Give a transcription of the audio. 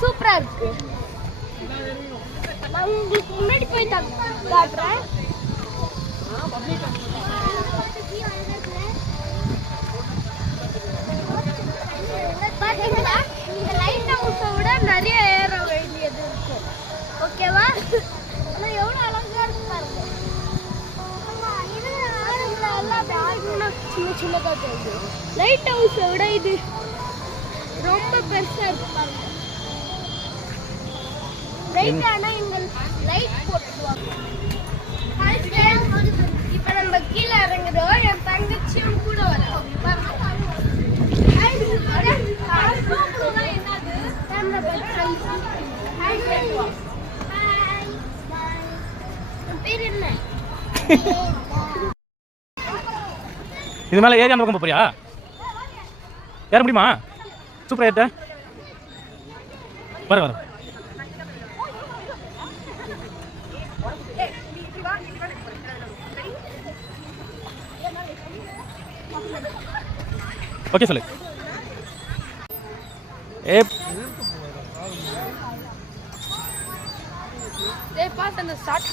சூப்பரா இருக்கு. நான் உங்களுக்கு முன்னாடி போய் காட்டுறேன். பாத்தீங்களா, இந்த லைட் ஹவுஸை விட நிறைய ஏற வேண்டியது இருக்கு. ஓகேவா? ஆனா எவ்வளவு அழகா இருக்கு பாருங்க. சின்ன சின்னதா தெரியுது. லைட் ஹவுஸை விட இது ரொம்ப பெருசா இருக்கு பாருங்க. லைட் ஆனா இங்க லைட் போட்டுருவாங்க. இப்ப நம்ம கீழே இறங்குறோம். என் தங்கச்சியும் கூட வரோம். இது மேலே ஏறி அந்த பக்கம் போறியா? ஏற முடியுமா? சூப்பரா ஏற்ற வர வர. ஓகே சொல்லு. பாஸ் அந்த ஷார்ட்